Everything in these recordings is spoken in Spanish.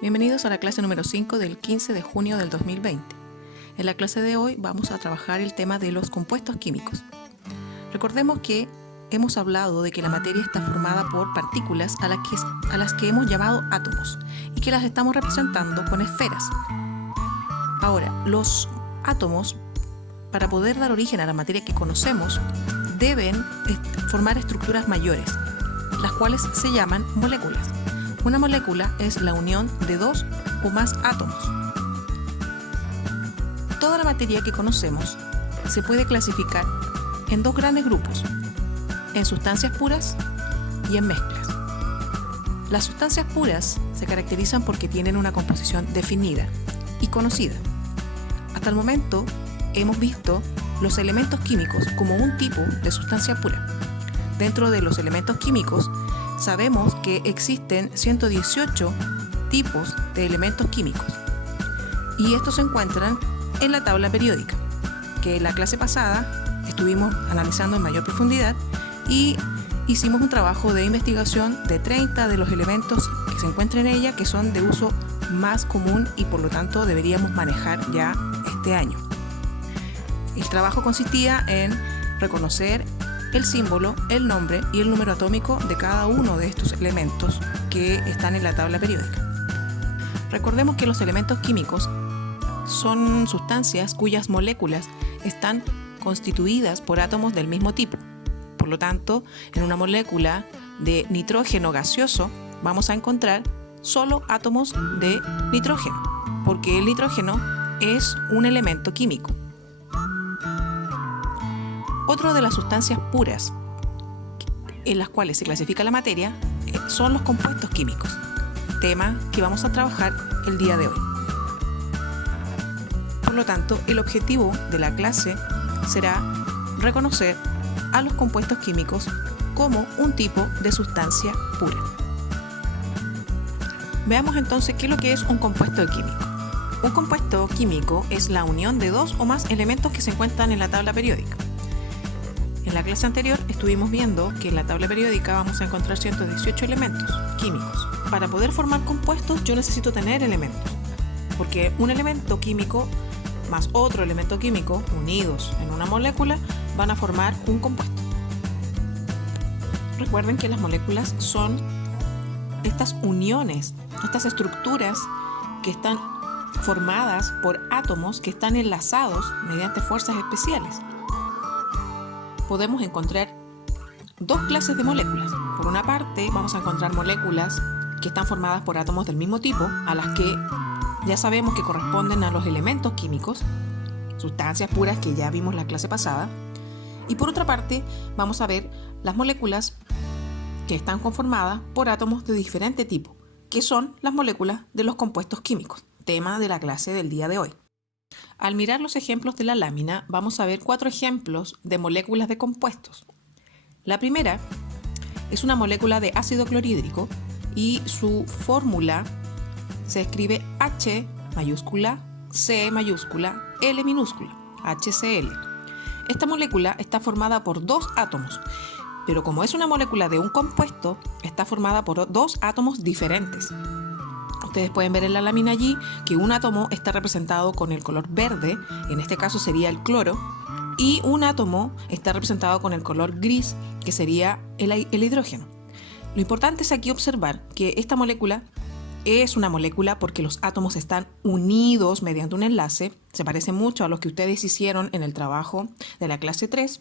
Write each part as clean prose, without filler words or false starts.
Bienvenidos a la clase número 5 del 15 de junio del 2020. En la clase de hoy vamos a trabajar el tema de los compuestos químicos. Recordemos que hemos hablado de que la materia está formada por partículas a las que hemos llamado átomos y que las estamos representando con esferas. Ahora, los átomos, para poder dar origen a la materia que conocemos, deben formar estructuras mayores, las cuales se llaman moléculas. Una molécula es la unión de dos o más átomos. Toda la materia que conocemos se puede clasificar en dos grandes grupos, en sustancias puras y en mezclas. Las sustancias puras se caracterizan porque tienen una composición definida y conocida. Hasta el momento hemos visto los elementos químicos como un tipo de sustancia pura. Dentro de los elementos químicos sabemos que existen 118 tipos de elementos químicos y estos se encuentran en la tabla periódica, que en la clase pasada estuvimos analizando en mayor profundidad y hicimos un trabajo de investigación de 30 de los elementos que se encuentran en ella que son de uso más común y por lo tanto deberíamos manejar ya este año. El trabajo consistía en reconocer el símbolo, el nombre y el número atómico de cada uno de estos elementos que están en la tabla periódica. Recordemos que los elementos químicos son sustancias cuyas moléculas están constituidas por átomos del mismo tipo. Por lo tanto, en una molécula de nitrógeno gaseoso vamos a encontrar solo átomos de nitrógeno, porque el nitrógeno es un elemento químico. Otra de las sustancias puras en las cuales se clasifica la materia son los compuestos químicos, tema que vamos a trabajar el día de hoy. Por lo tanto, el objetivo de la clase será reconocer a los compuestos químicos como un tipo de sustancia pura. Veamos entonces qué es lo que es un compuesto químico. Un compuesto químico es la unión de dos o más elementos que se encuentran en la tabla periódica. En la clase anterior estuvimos viendo que en la tabla periódica vamos a encontrar 118 elementos químicos. Para poder formar compuestos yo necesito tener elementos, porque un elemento químico más otro elemento químico unidos en una molécula van a formar un compuesto. Recuerden que las moléculas son estas uniones, estas estructuras que están formadas por átomos que están enlazados mediante fuerzas especiales. Podemos encontrar dos clases de moléculas. Por una parte, vamos a encontrar moléculas que están formadas por átomos del mismo tipo, a las que ya sabemos que corresponden a los elementos químicos, sustancias puras que ya vimos la clase pasada. Y por otra parte, vamos a ver las moléculas que están conformadas por átomos de diferente tipo, que son las moléculas de los compuestos químicos, tema de la clase del día de hoy. Al mirar los ejemplos de la lámina, vamos a ver 4 ejemplos de moléculas de compuestos. La primera es una molécula de ácido clorhídrico y su fórmula se escribe H mayúscula, C mayúscula, L minúscula, HCl. Esta molécula está formada por dos átomos, pero como es una molécula de un compuesto, está formada por dos átomos diferentes. Ustedes pueden ver en la lámina allí que un átomo está representado con el color verde, en este caso sería el cloro, y un átomo está representado con el color gris, que sería el hidrógeno. Lo importante es aquí observar que esta molécula es una molécula porque los átomos están unidos mediante un enlace, se parece mucho a los que ustedes hicieron en el trabajo de la clase 3,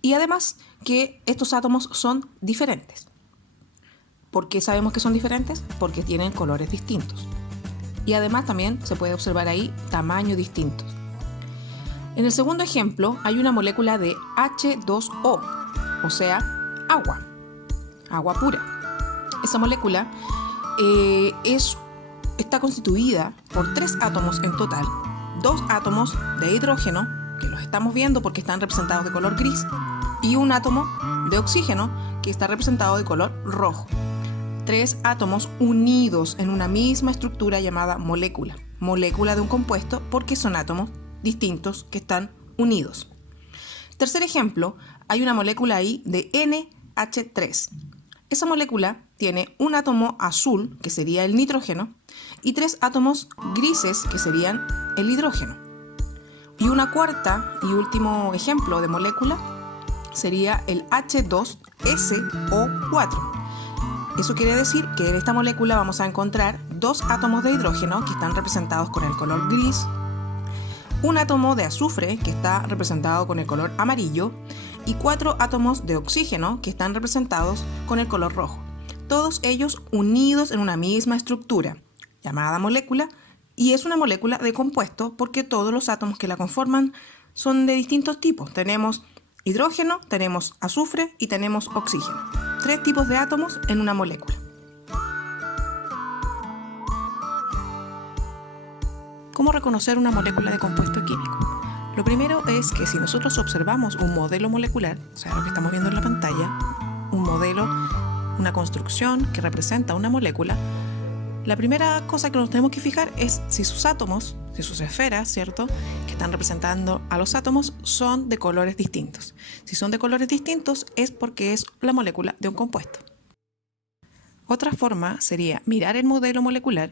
y además que estos átomos son diferentes. ¿Por qué sabemos que son diferentes? Porque tienen colores distintos. Y además también se puede observar ahí tamaños distintos. En el segundo ejemplo hay una molécula de H2O, o sea, agua pura. Esa molécula está constituida por 3 átomos en total, 2 átomos de hidrógeno, que los estamos viendo porque están representados de color gris, y un átomo de oxígeno que está representado de color rojo. 3 átomos unidos en una misma estructura llamada molécula de un compuesto porque son átomos distintos que están unidos. Tercer ejemplo, hay una molécula ahí de NH3. Esa molécula tiene un átomo azul, que sería el nitrógeno, y 3 átomos grises, que serían el hidrógeno. Y una cuarta y último ejemplo de molécula sería el H2SO4. Eso quiere decir que en esta molécula vamos a encontrar 2 átomos de hidrógeno que están representados con el color gris, un átomo de azufre que está representado con el color amarillo y 4 átomos de oxígeno que están representados con el color rojo. Todos ellos unidos en una misma estructura llamada molécula, y es una molécula de compuesto porque todos los átomos que la conforman son de distintos tipos. Tenemos hidrógeno, tenemos azufre y tenemos oxígeno. 3 tipos de átomos en una molécula. ¿Cómo reconocer una molécula de compuesto químico? Lo primero es que si nosotros observamos un modelo molecular, o sea, lo que estamos viendo en la pantalla, un modelo, una construcción que representa una molécula, la primera cosa que nos tenemos que fijar es si sus átomos, si sus esferas, ¿cierto?, que están representando a los átomos son de colores distintos. Si son de colores distintos es porque es la molécula de un compuesto. Otra forma sería mirar el modelo molecular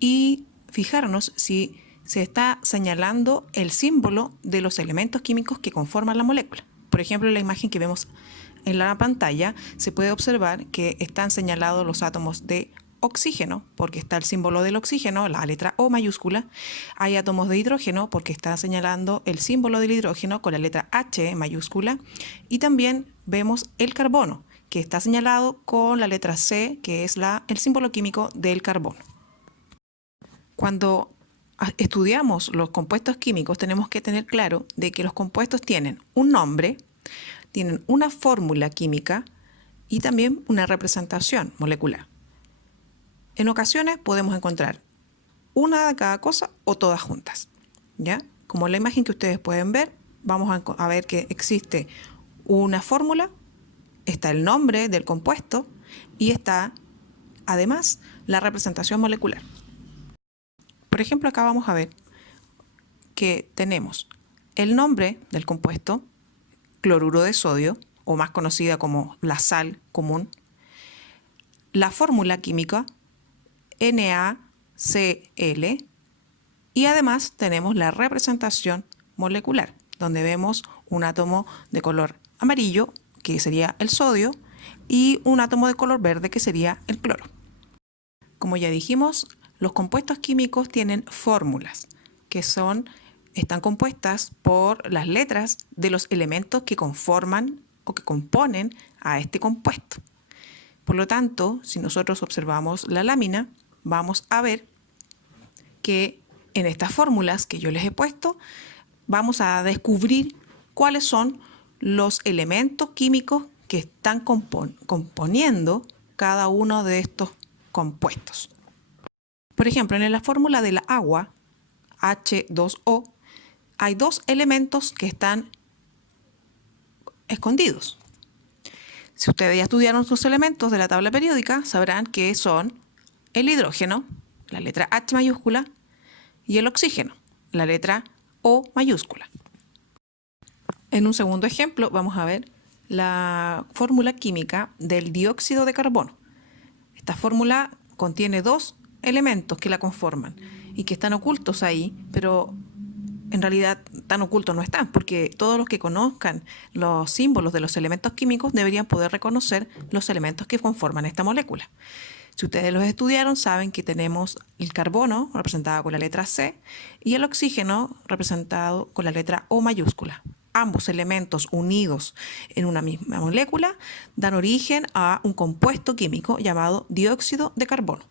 y fijarnos si se está señalando el símbolo de los elementos químicos que conforman la molécula. Por ejemplo, en la imagen que vemos en la pantalla se puede observar que están señalados los átomos de oxígeno, porque está el símbolo del oxígeno, la letra O mayúscula. Hay átomos de hidrógeno, porque está señalando el símbolo del hidrógeno con la letra H mayúscula. Y también vemos el carbono, que está señalado con la letra C, que es el símbolo químico del carbono. Cuando estudiamos los compuestos químicos, tenemos que tener claro de que los compuestos tienen un nombre, tienen una fórmula química y también una representación molecular. En ocasiones podemos encontrar una de cada cosa o todas juntas, ¿ya? Como en la imagen que ustedes pueden ver, vamos a ver que existe una fórmula, está el nombre del compuesto y está además la representación molecular. Por ejemplo, acá vamos a ver que tenemos el nombre del compuesto, cloruro de sodio, o más conocida como la sal común, la fórmula química, NaCl, y además tenemos la representación molecular, donde vemos un átomo de color amarillo, que sería el sodio, y un átomo de color verde, que sería el cloro. Como ya dijimos, los compuestos químicos tienen fórmulas, que están compuestas por las letras de los elementos que conforman o que componen a este compuesto. Por lo tanto, si nosotros observamos la lámina, vamos a ver que en estas fórmulas que yo les he puesto, vamos a descubrir cuáles son los elementos químicos que están componiendo cada uno de estos compuestos. Por ejemplo, en la fórmula de la agua, H2O, hay 2 elementos que están escondidos. Si ustedes ya estudiaron sus elementos de la tabla periódica, sabrán que son el hidrógeno, la letra H mayúscula, y el oxígeno, la letra O mayúscula. En un segundo ejemplo vamos a ver la fórmula química del dióxido de carbono. Esta fórmula contiene 2 elementos que la conforman y que están ocultos ahí, pero en realidad tan ocultos no están, porque todos los que conozcan los símbolos de los elementos químicos deberían poder reconocer los elementos que conforman esta molécula. Si ustedes los estudiaron, saben que tenemos el carbono representado con la letra C y el oxígeno representado con la letra O mayúscula. Ambos elementos unidos en una misma molécula dan origen a un compuesto químico llamado dióxido de carbono.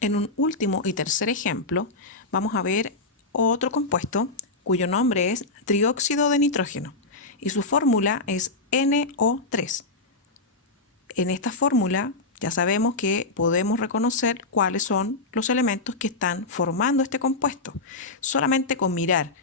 En un último y tercer ejemplo, vamos a ver otro compuesto cuyo nombre es trióxido de nitrógeno y su fórmula es NO3. En esta fórmula ya sabemos que podemos reconocer cuáles son los elementos que están formando este compuesto. Solamente con mirar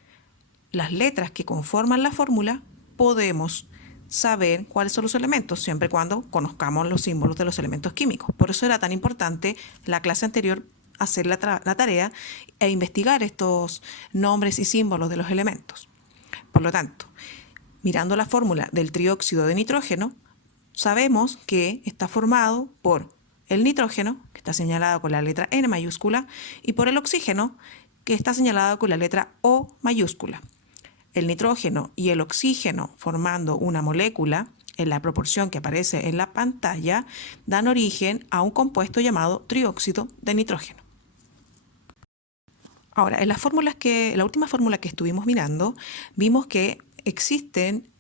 las letras que conforman la fórmula podemos saber cuáles son los elementos, siempre y cuando conozcamos los símbolos de los elementos químicos. Por eso era tan importante la clase anterior hacer la tarea e investigar estos nombres y símbolos de los elementos. Por lo tanto, mirando la fórmula del trióxido de nitrógeno, sabemos que está formado por el nitrógeno, que está señalado con la letra N mayúscula, y por el oxígeno, que está señalado con la letra O mayúscula. El nitrógeno y el oxígeno formando una molécula en la proporción que aparece en la pantalla dan origen a un compuesto llamado trióxido de nitrógeno. Ahora, en la última fórmula que estuvimos mirando, vimos que existen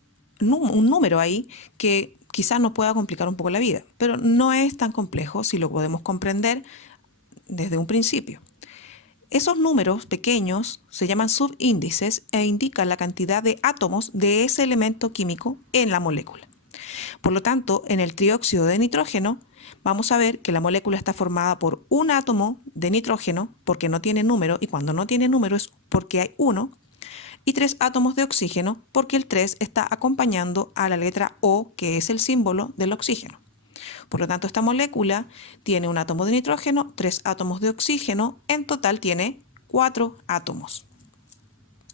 un número ahí que quizás nos pueda complicar un poco la vida, pero no es tan complejo si lo podemos comprender desde un principio. Esos números pequeños se llaman subíndices e indican la cantidad de átomos de ese elemento químico en la molécula. Por lo tanto, en el trióxido de nitrógeno, vamos a ver que la molécula está formada por un átomo de nitrógeno porque no tiene número, y cuando no tiene número es porque hay 1, y 3 átomos de oxígeno porque el 3 está acompañando a la letra O, que es el símbolo del oxígeno. Por lo tanto, esta molécula tiene un átomo de nitrógeno, 3 átomos de oxígeno, en total tiene 4 átomos.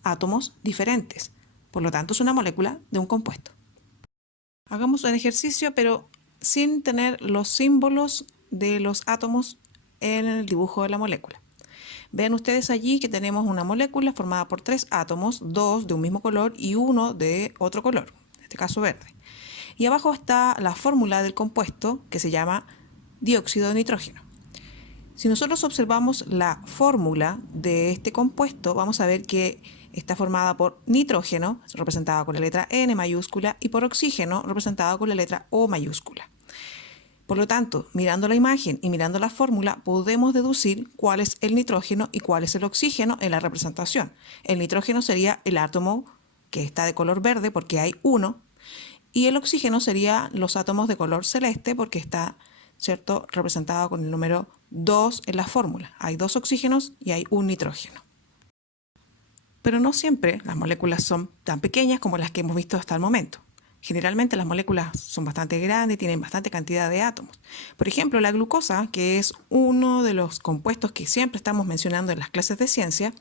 Átomos diferentes. Por lo tanto, es una molécula de un compuesto. Hagamos un ejercicio, pero sin tener los símbolos de los átomos en el dibujo de la molécula. Vean ustedes allí que tenemos una molécula formada por 3 átomos, 2 de un mismo color y 1 de otro color, en este caso verde. Y abajo está la fórmula del compuesto que se llama dióxido de nitrógeno. Si nosotros observamos la fórmula de este compuesto, vamos a ver que está formada por nitrógeno, representado con la letra N mayúscula, y por oxígeno, representado con la letra O mayúscula. Por lo tanto, mirando la imagen y mirando la fórmula, podemos deducir cuál es el nitrógeno y cuál es el oxígeno en la representación. El nitrógeno sería el átomo que está de color verde porque hay 1, y el oxígeno sería los átomos de color celeste porque está, ¿cierto?, representado con el número 2 en la fórmula. Hay 2 oxígenos y hay un nitrógeno. Pero no siempre las moléculas son tan pequeñas como las que hemos visto hasta el momento. Generalmente las moléculas son bastante grandes y tienen bastante cantidad de átomos. Por ejemplo, la glucosa, que es uno de los compuestos que siempre estamos mencionando en las clases de ciencia,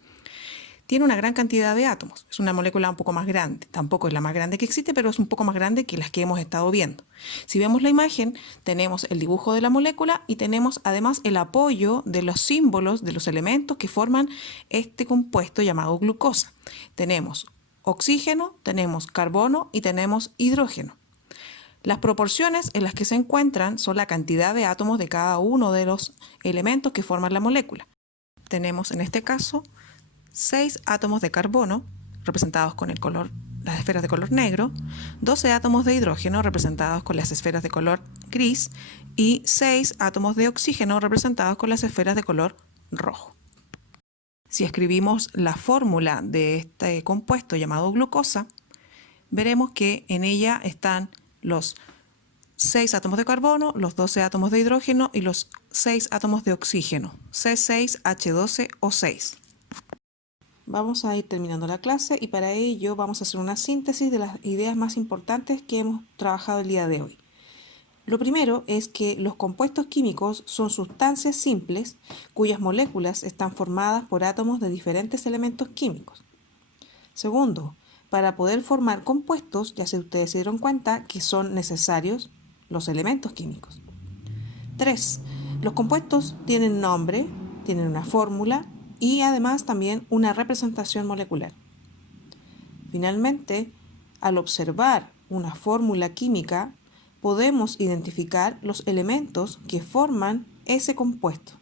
tiene una gran cantidad de átomos. Es una molécula un poco más grande. Tampoco es la más grande que existe, pero es un poco más grande que las que hemos estado viendo. Si vemos la imagen, tenemos el dibujo de la molécula y tenemos además el apoyo de los símbolos de los elementos que forman este compuesto llamado glucosa. Tenemos oxígeno, tenemos carbono y tenemos hidrógeno. Las proporciones en las que se encuentran son la cantidad de átomos de cada uno de los elementos que forman la molécula. Tenemos en este caso 6 átomos de carbono, representados con el color, las esferas de color negro, 12 átomos de hidrógeno, representados con las esferas de color gris, y 6 átomos de oxígeno, representados con las esferas de color rojo. Si escribimos la fórmula de este compuesto llamado glucosa, veremos que en ella están los 6 átomos de carbono, los 12 átomos de hidrógeno y los 6 átomos de oxígeno, C6H12O6. Vamos a ir terminando la clase y para ello vamos a hacer una síntesis de las ideas más importantes que hemos trabajado el día de hoy. Lo primero es que los compuestos químicos son sustancias simples cuyas moléculas están formadas por átomos de diferentes elementos químicos. Segundo, para poder formar compuestos, ya sé ustedes se dieron cuenta que son necesarios los elementos químicos. 3. Los compuestos tienen nombre, tienen una fórmula y además también una representación molecular. Finalmente, al observar una fórmula química, podemos identificar los elementos que forman ese compuesto.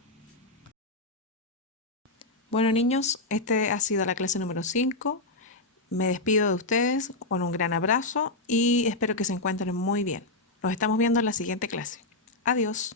Bueno, niños, esta ha sido la clase número 5. Me despido de ustedes con un gran abrazo y espero que se encuentren muy bien. Nos estamos viendo en la siguiente clase. Adiós.